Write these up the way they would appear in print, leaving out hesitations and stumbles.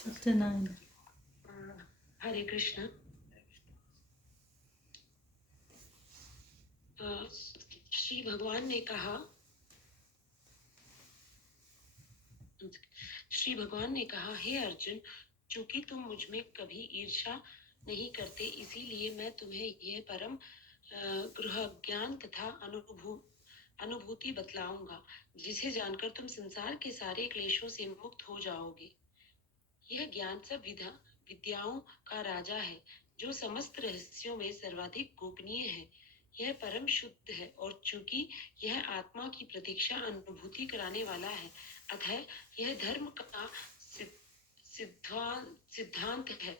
सत्यनारायण। हरे कृष्ण। श्री भगवान ने कहा, हे अर्जुन, चूंकि तुम मुझ में कभी ईर्ष्या नहीं करते, इसीलिए मैं तुम्हें यह परम गृह ज्ञान तथा अनुभूति बतलाऊंगा, जिसे जानकर तुम संसार के सारे क्लेशों से मुक्त हो जाओगे। यह ज्ञान सब विद्याओं का राजा है, जो समस्त रहस्यों में सर्वाधिक गोपनीय है। यह परम शुद्ध है, और चूंकि यह आत्मा की प्रतीक्षा अनुभूति कराने वाला है, अतः यह धर्म का सिद्धांत है।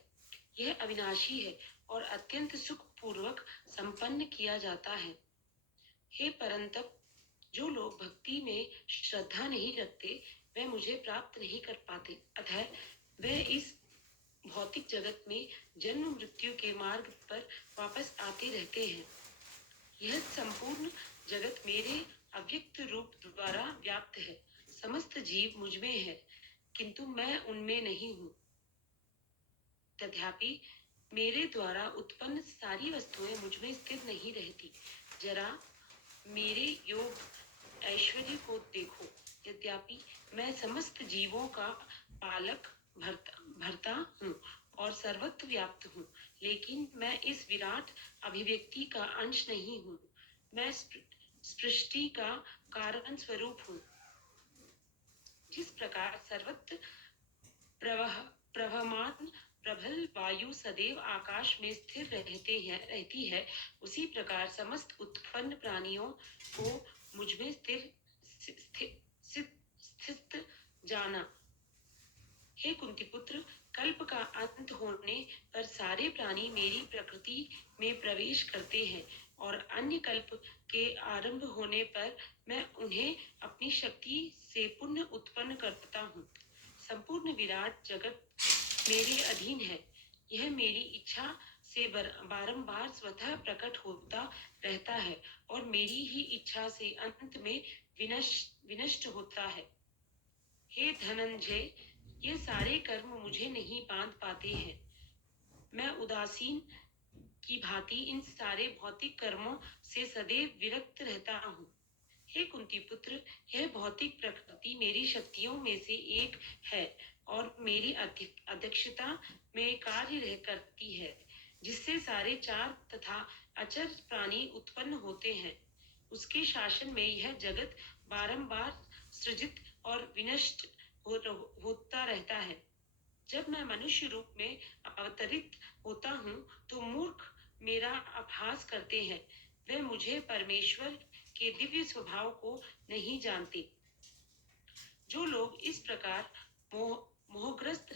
यह अविनाशी है और अत्यंत सुख पूर्वक संपन्न किया जाता है। हे परंतप, जो लोग भक्ति में श्रद्धा नहीं रखते, वे मुझे प्राप्त नहीं कर पाते, अतः वे इस भौतिक जगत में जन्म मृत्यु के मार्ग पर वापस आते रहते हैं। यह संपूर्ण जगत मेरे अव्यक्त रूप द्वारा व्याप्त है। समस्त जीव मुझ में है, किंतु मैं उनमें नहीं हूँ। तथापि मेरे द्वारा उत्पन्न सारी वस्तुएं मुझ में स्थिर नहीं रहती। जरा मेरे योग ऐश्वर्य को देखो। यद्यपि मैं समस्त जीवों का पालक भरता हूँ और सर्वत्र व्याप्त हूँ, लेकिन मैं इस विराट अभिव्यक्ति का अंश नहीं हूँ। मैं सृष्टि का कारण स्वरूप हूँ। जिस प्रकार सर्वत्र प्रवहमान प्रबल वायु सदैव आकाश में स्थिर रहती है, उसी प्रकार समस्त उत्पन्न प्राणियों को मुझ में स्थित जाना। हे कुंती पुत्र, कल्प का अंत होने पर सारे प्राणी मेरी प्रकृति में प्रवेश करते हैं, और अन्य कल्प के आरंभ होने पर मैं उन्हें अपनी शक्ति से पुनः उत्पन्न करता हूँ। संपूर्ण विराट जगत मेरे अधीन है। यह मेरी इच्छा से बारंबार स्वतः प्रकट होता रहता है, और मेरी ही इच्छा से अंत में विनष्ट होता है। हे धनंजय, ये सारे कर्म मुझे नहीं बांध पाते हैं। मैं उदासीन की भांति इन सारे भौतिक कर्मों से सदैव विरक्त रहता हूँ। हे कुंती पुत्र, यह भौतिक प्रकृति मेरी शक्तियों में से एक है और मेरी अध्यक्षता में कार्य करती है, जिससे सारे चार तथा अचर प्राणी उत्पन्न होते हैं। उसके शासन में यह जगत बारंबार सृजित और विनष्ट होता रहता है। जब मैं मनुष्य रूप में अवतरित होता हूँ, तो मूर्ख मेरा अपहास करते हैं। वे मुझे परमेश्वर के दिव्य स्वभाव को नहीं जानते। जो लोग इस प्रकार मोहग्रस्त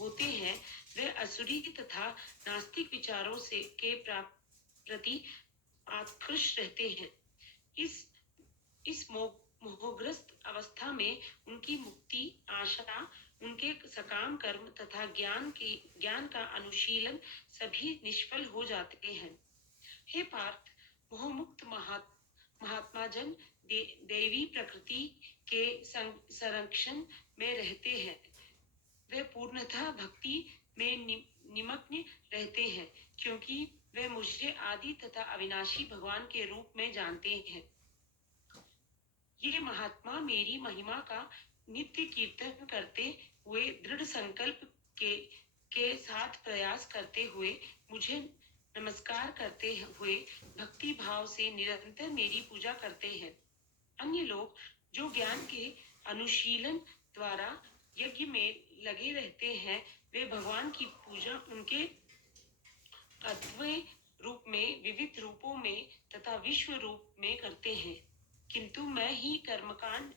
होते हैं, वे असुरी तथा नास्तिक विचारों से के प्रति आकृष्ट रहते हैं। इस मोहग्रस्त अवस्था में उनकी मुक्ति आशा, उनके सकाम कर्म तथा ज्ञान का अनुशीलन सभी निष्फल हो जाते हैं। हे पार्थ, मोहमुक्त महात्मा जन देवी प्रकृति के संरक्षण में रहते हैं। वे पूर्णतः भक्ति में निमग्न रहते हैं, क्योंकि वे मुझे आदि तथा अविनाशी भगवान के रूप में जानते हैं। ये महात्मा मेरी महिमा का नित्य कीर्तन करते हुए दृढ़ संकल्प के साथ प्रयास करते हुए मुझे नमस्कार करते हुए भक्ति भाव से निरंतर मेरी पूजा करते हैं। अन्य लोग जो ज्ञान के अनुशीलन द्वारा यज्ञ में लगे रहते हैं, वे भगवान की पूजा उनके अद्वैय रूप में, विविध रूपों में तथा विश्व रूप में करते हैं। किंतु मैं ही कर्मकांड,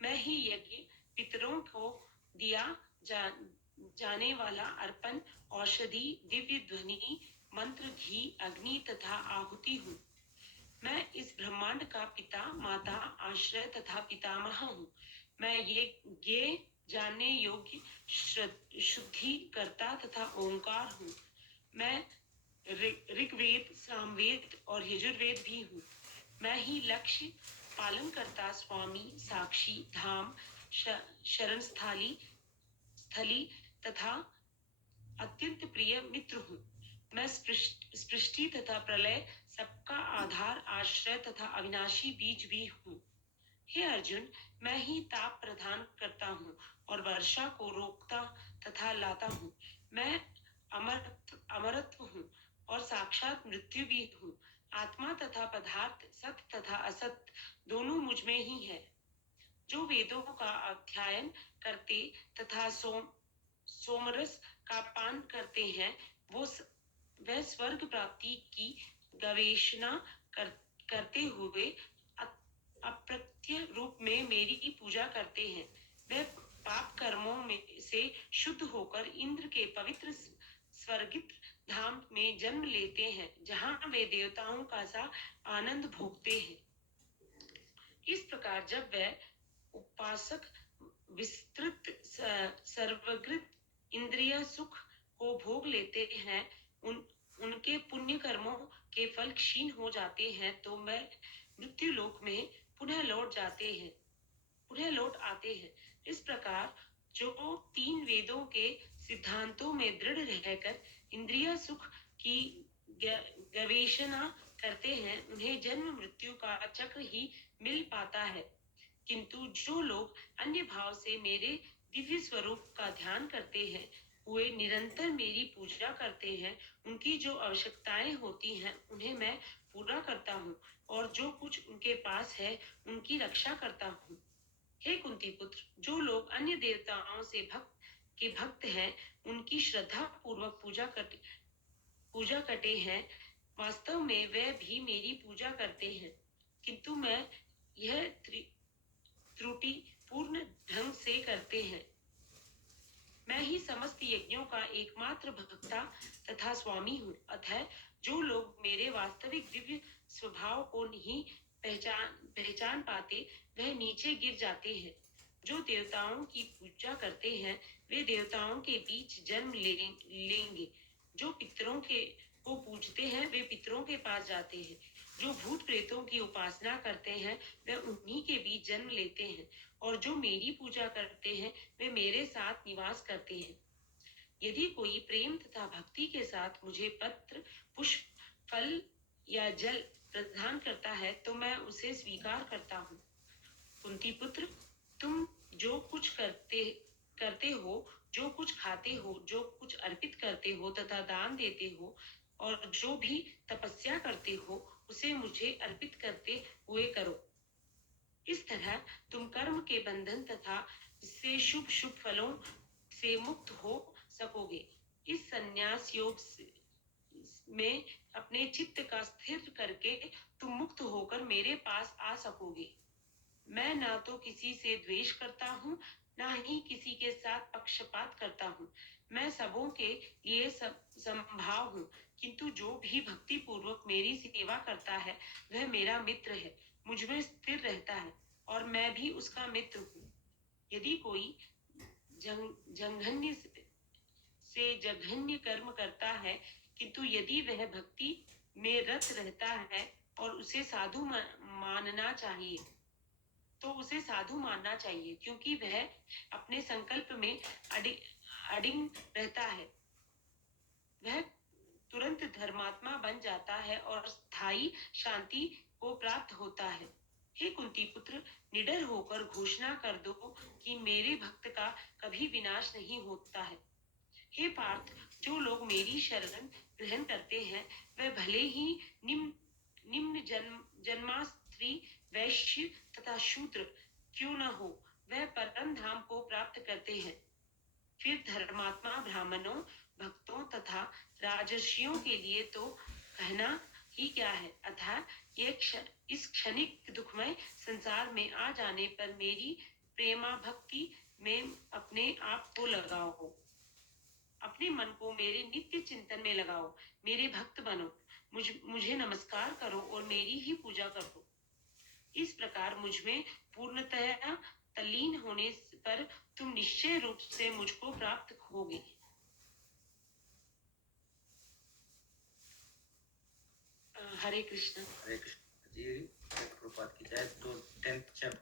मैं ही यज्ञ, पितरों को दिया जाने वाला अर्पण, औषधि, दिव्य ध्वनि, मंत्र, घी, अग्नि तथा आहुति हूँ। मैं इस ब्रह्मांड का पिता, माता, आश्रय तथा पितामह हूँ। मैं ये जानने योग्य शुद्धि करता तथा ओंकार हूँ। मैं ऋग्वेद, सामवेद और यजुर्वेद भी हूँ। मैं ही लक्ष्य, पालन करता, स्वामी, साक्षी, धाम, शरण स्थाली, स्थली तथा अत्यंत प्रिय मित्र हूँ। मैं सृष्टि तथा प्रलय, सबका आधार, आश्रय तथा अविनाशी बीज भी हूँ। हे अर्जुन, मैं ही ताप प्रदान करता हूँ और वर्षा को रोकता तथा लाता हूँ। मैं अमरत्व हूँ और साक्षात मृत्यु भी हूँ। आत्मा तथा पदार्थ, सत्य तथा असत्य दोनों मुझ में ही है। जो वेदों का अध्ययन करते तथा सोमरस का पान करते हैं, वह स्वर्ग प्राप्ति की गवेषणा करते हुए अप्रत्यय रूप में मेरी पूजा करते हैं। वह पाप कर्मों में से शुद्ध होकर इंद्र के पवित्र स्वर्गित धाम में जन्म लेते हैं, जहां वे देवताओं का सा आनंद भोगते हैं। इस प्रकार जब वह उपासक विस्तृत सर्वगृत इंद्रिय सुख को भोग लेते हैं, उनके पुण्य कर्मों के फल क्षीण हो जाते हैं, तो मैं मृत्यु लोक में पुनः लौट आते हैं। इस प्रकार जो 3 वेदों के सिद्धांतों में दृढ़ रहकर इंद्रिय सुख की गवेषणा करते हैं, उन्हें जन्म मृत्यु का चक्र ही मिल पाता है। किंतु जो लोग अन्य भाव से मेरे दिव्य स्वरूप का ध्यान करते हैं, वे निरंतर मेरी पूजा करते हैं, उनकी जो आवश्यकताएं होती हैं उन्हें मैं पूरा करता हूँ और जो कुछ उनके पास है उनकी रक्षा करता हूँ। हे कुंती पुत्र, जो लोग अन्य देवताओं से भक्त हैं, उनकी श्रद्धा पूर्वक पूजा करते हैं, वास्तव में वे भी मेरी पूजा करते हैं। किंतु मैं यह त्रुटि पूर्ण ढंग से करते हैं। मैं ही समस्त यज्ञों का एकमात्र भक्ता तथा स्वामी हूँ। अतः जो लोग मेरे वास्तविक दिव्य स्वभाव को नहीं पहचान पाते, वह नीचे गिर जाते हैं। जो देवताओं की पूजा करते हैं, वे देवताओं के बीच जन्म लेंगे। जो पितरों को पूजते हैं, वे पितरों के पास जाते हैं। जो भूत प्रेतों की उपासना करते हैं, वे उन्हीं के बीच जन्म लेते हैं। और जो मेरी पूजा करते हैं, वे मेरे साथ निवास करते हैं। यदि कोई प्रेम तथा भक्ति के साथ मुझे पत्र, पुष्प, फल या जल प्रदान करता है, तो मैं उसे स्वीकार करता हूँ। कुंती पुत्र, तुम जो कुछ करते हो, जो कुछ खाते हो, जो कुछ अर्पित करते हो तथा दान देते हो, और जो भी तपस्या करते हो, उसे मुझे अर्पित करते हुए करो। इस तरह तुम कर्म के बंधन तथा इससे शुभ फलों से मुक्त हो सकोगे। इस संन्यास योग में अपने चित्त का स्थिर करके तुम मुक्त होकर मेरे पास आ सकोगे। मैं ना तो किसी से द्वेष करता हूँ, ना ही किसी के साथ पक्षपात करता हूँ। मैं सबों के लिए समभाव हूँ, किंतु जो भी भक्ति पूर्वक मेरी सेवा करता है, वह मेरा मित्र है, मुझ में स्थिर रहता है और मैं भी उसका मित्र हूँ। यदि कोई जघन्य से जघन्य कर्म करता है, किंतु यदि वह भक्ति में रत रहता है और उसे साधु मानना चाहिए, तो उसे साधु मानना चाहिए, क्योंकि वह अपने संकल्प में अडिग रहता है। वह तुरंत धर्मात्मा बन जाता है और स्थायी शांति को प्राप्त होता है। हे कुंती पुत्र, निडर होकर घोषणा कर दो कि मेरे भक्त का कभी विनाश नहीं होता है। हे पार्थ, जो लोग मेरी शरण ग्रहण करते हैं, वे भले ही निम्न जन्मा स्त्री, वैश्य तथा शूद्र क्यों न हो, वह परम धाम को प्राप्त करते हैं। फिर धर्मात्मा ब्राह्मणों, भक्तों तथा राजर्षियों के लिए तो कहना ही क्या है। अतः इस क्षणिक दुखमय संसार में आ जाने पर मेरी प्रेमा भक्ति में अपने आप को लगाओ। अपने मन को मेरे नित्य चिंतन में लगाओ। मेरे भक्त बनो, मुझे नमस्कार करो और मेरी ही पूजा करो। इस प्रकार मुझ में पूर्णतः तल्लीन होने पर तुम निश्चय रूप से मुझको प्राप्त होगे। हरे कृष्ण। हरे कृष्ण जी। प्रभुपाद की जय। तो 10th चैप्टर